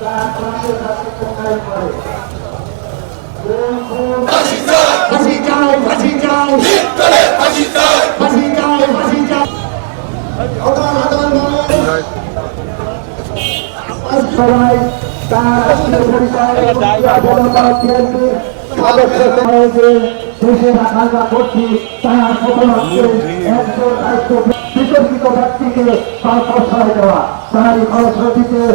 تا پرشے تاسو ته ښه ښایي پوره ګون فون انتظار وسی کاي